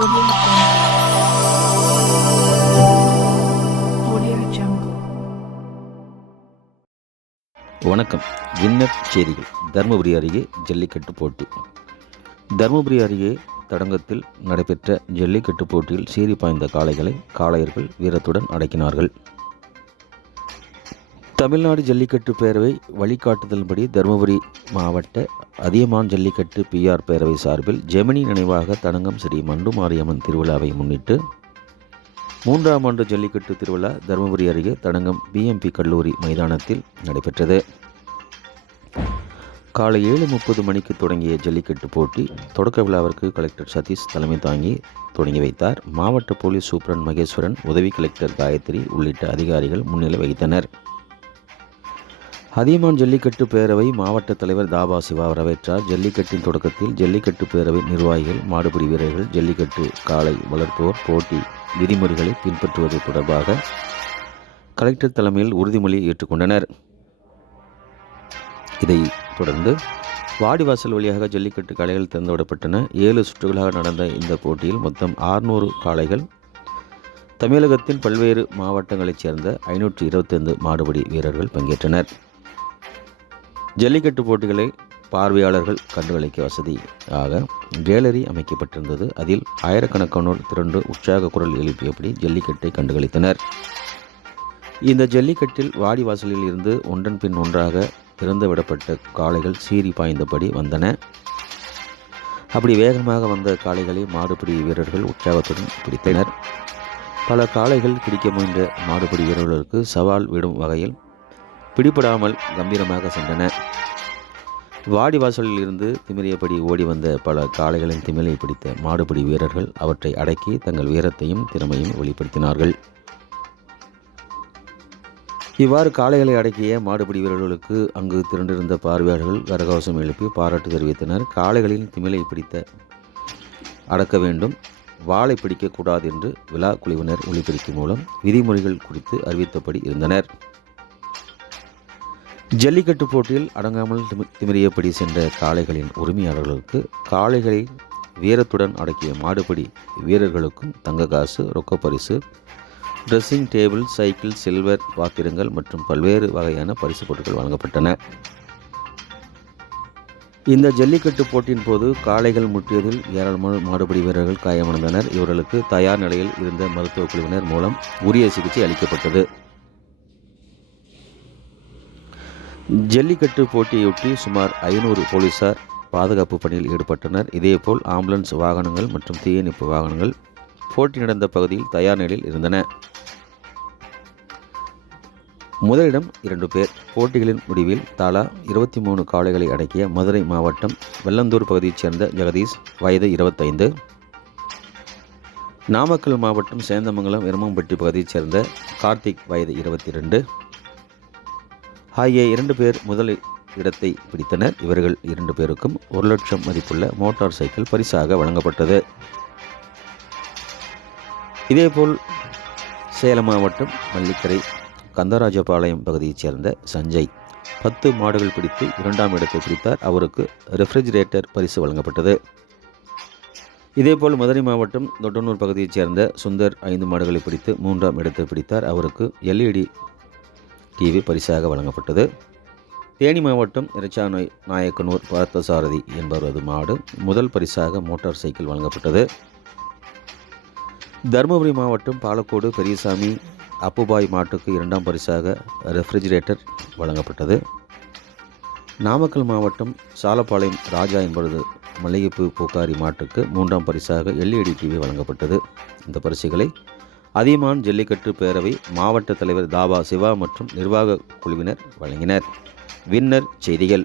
Audio Jungle. வணக்கம். Winner செய்திகள். தருமபுரி அருகே ஜல்லிக்கட்டு போட்டி. தருமபுரி அருகே தடங்கத்தில் நடைபெற்ற ஜல்லிக்கட்டு போட்டியில் சீறி பாய்ந்த காளைகளை காளையர்கள் வீரத்துடன் அடக்கினார்கள். தமிழ்நாடு ஜல்லிக்கட்டு பேரவை வழிகாட்டுதல்படி தருமபுரி மாவட்ட அதியமான் ஜல்லிக்கட்டு PR பேரவை சார்பில் ஜெமினி நினைவாக தடங்கம் ஸ்ரீ மண்டு மாரியம்மன் திருவிழாவை முன்னிட்டு 3ஆம் ஆண்டு ஜல்லிக்கட்டு திருவிழா தருமபுரி அருகே தடங்கம் BMP கல்லூரி மைதானத்தில் நடைபெற்றது. காலை 7:30 மணிக்கு தொடங்கிய ஜல்லிக்கட்டு போட்டி தொடக்க விழாவிற்கு கலெக்டர் சதீஷ் தலைமை தாங்கி தொடங்கி வைத்தார். மாவட்ட போலீஸ் சூப்பரண்ட் மகேஸ்வரன், உதவி கலெக்டர் காயத்ரி உள்ளிட்ட அதிகாரிகள் முன்னிலை வகித்தனர். அதியமான் ஜல்லிக்கட்டு பேரவை மாவட்ட தலைவர் தாபா சிவா வரவேற்றார். ஜல்லிக்கட்டின் தொடக்கத்தில் ஜல்லிக்கட்டு பேரவை நிர்வாகிகள், மாடுபிடி வீரர்கள், ஜல்லிக்கட்டு காளை வளர்ப்போர் போட்டி விதிமுறைகளை பின்பற்றுவது தொடர்பாக கலெக்டர் தலைமையில் உறுதிமொழி ஏற்றுக்கொண்டனர். இதைத் தொடர்ந்து வாடிவாசல் வழியாக ஜல்லிக்கட்டு காளைகள் திறந்துவிடப்பட்டன. 7 சுற்றுகளாக நடந்த இந்த போட்டியில் மொத்தம் 600 காளைகள், தமிழகத்தின் பல்வேறு மாவட்டங்களைச் சேர்ந்த 525 மாடுபிடி வீரர்கள் பங்கேற்றனர். ஜல்லிக்கட்டு போட்டிகளை பார்வையாளர்கள் கண்டுகளிக்க வசதியாக கேலரி அமைக்கப்பட்டிருந்தது. அதில் ஆயிரக்கணக்கானோர் திரண்டு உற்சாக குரல் எழுப்பியபடி ஜல்லிக்கட்டை கண்டுகளித்தனர். இந்த ஜல்லிக்கட்டில் வாடிவாசலில் இருந்து ஒன்றன் பின் ஒன்றாக திறந்து விடப்பட்ட காளைகள் சீறி பாய்ந்தபடி வந்தன. அப்படி வேகமாக வந்த காளைகளை மாடுபிடி வீரர்கள் உற்சாகத்துடன் பிடித்தனர். பல காளைகள் பிடிக்க முயன்ற மாடுபிடி வீரர்களுக்கு சவால் விடும் வகையில் பிடிபடாமல் கம்பீரமாக சென்றன. வாடிவாசலில் இருந்து திமிரியபடி ஓடி வந்த பல காளைகளின் திமிலை பிடித்த மாடுபிடி வீரர்கள் அவற்றை அடக்கி தங்கள் வீரத்தையும் திறமையும் வெளிப்படுத்தினார்கள். இவ்வாறு காளைகளை அடக்கிய மாடுபிடி வீரர்களுக்கு அங்கு திரண்டிருந்த பார்வையாளர்கள் கரகோஷம் எழுப்பி பாராட்டு தெரிவித்தனர். காளைகளின் திமிலை பிடித்த அடக்க வேண்டும், வாளை பிடிக்கக்கூடாது என்று விழா குழுவினர் ஒலிபெருக்கி மூலம் விதிமுறைகள் குறித்து அறிவித்தபடி இருந்தனர். ஜல்லிக்கட்டு போட்டியில் அடங்காமல் திமிரியபடி சென்ற காளைகளின் உரிமையாளர்களுக்கு, காளைகளை வீரத்துடன் அடக்கிய மாடுபிடி வீரர்களுக்கும் தங்க காசு, ரொக்க பரிசு, ட்ரெஸ்ஸிங் டேபிள், சைக்கிள், சில்வர் பாத்திரங்கள் மற்றும் பல்வேறு வகையான பரிசு பொருட்கள் வழங்கப்பட்டன. இந்த ஜல்லிக்கட்டு போட்டியின் போது காளைகள் முட்டியதில் ஏராளமான மாடுபிடி வீரர்கள் காயமடைந்தனர். இவர்களுக்கு தயார் நிலையில் இருந்த மருத்துவ குழுவினர் மூலம் உரிய சிகிச்சை அளிக்கப்பட்டது. ஜல்லிக்கட்டு போட்டியொட்டி சுமார் 500 போலீசார் பாதுகாப்பு பணியில் ஈடுபட்டனர். இதேபோல் ஆம்புலன்ஸ் வாகனங்கள் மற்றும் தீயணைப்பு வாகனங்கள் போட்டி நடந்த பகுதியில் தயார் நிலையில் இருந்தன. முதலிடம் 2 பேர். போட்டிகளின் முடிவில் தலா 23 காளைகளை அடக்கிய மதுரை மாவட்டம் வெள்ளந்தூர் பகுதியைச் சேர்ந்த ஜெகதீஷ், வயது 25, நாமக்கல் மாவட்டம் சேந்தமங்கலம் எருமம்பட்டி பகுதியைச் சேர்ந்த கார்த்திக், வயது 22 ஆகிய 2 பேர் முதல் இடத்தை பிடித்தனர். இவர்கள் 2 பேருக்கும் 1 லட்சம் மதிப்புள்ள மோட்டார் சைக்கிள் பரிசாக வழங்கப்பட்டது. இதேபோல் சேலம் மாவட்டம் மல்லிக்கரை கந்தராஜபாளையம் பகுதியைச் சேர்ந்த சஞ்சய் 10 மாடுகள் பிடித்து 2ஆம் இடத்தை பிடித்தார். அவருக்கு ரெஃப்ரிஜிரேட்டர் பரிசு வழங்கப்பட்டது. இதேபோல் மதுரை மாவட்டம் தொட்டனூர் பகுதியைச் சேர்ந்த சுந்தர் 5 மாடுகளை பிடித்து 3ஆம் இடத்தை பிடித்தார். அவருக்கு LED டிவி பரிசாக வழங்கப்பட்டது. தேனி மாவட்டம் நாயக்கனூர் பார்த்தசாரதி என்பவரது மாடு முதல் பரிசாக மோட்டார் சைக்கிள் வழங்கப்பட்டது. தருமபுரி மாவட்டம் பாலக்கோடு பெரியசாமி அப்புபாய் மாட்டுக்கு 2ஆம் பரிசாக ரெஃப்ரிஜிரேட்டர் வழங்கப்பட்டது. நாமக்கல் மாவட்டம் சாலப்பாளையம் ராஜா என்பவரது மல்லிகைப்பூ பூக்காரி மாட்டுக்கு 3ஆம் பரிசாக LED டிவி வழங்கப்பட்டது. இந்த பரிசுகளை அதியமான் ஜல்லிக்கட்டு பேரவை மாவட்ட தலைவர் தாபா சிவா மற்றும் நிர்வாக குழுவினர் வழங்கினர். வின்னர் செய்திகள்.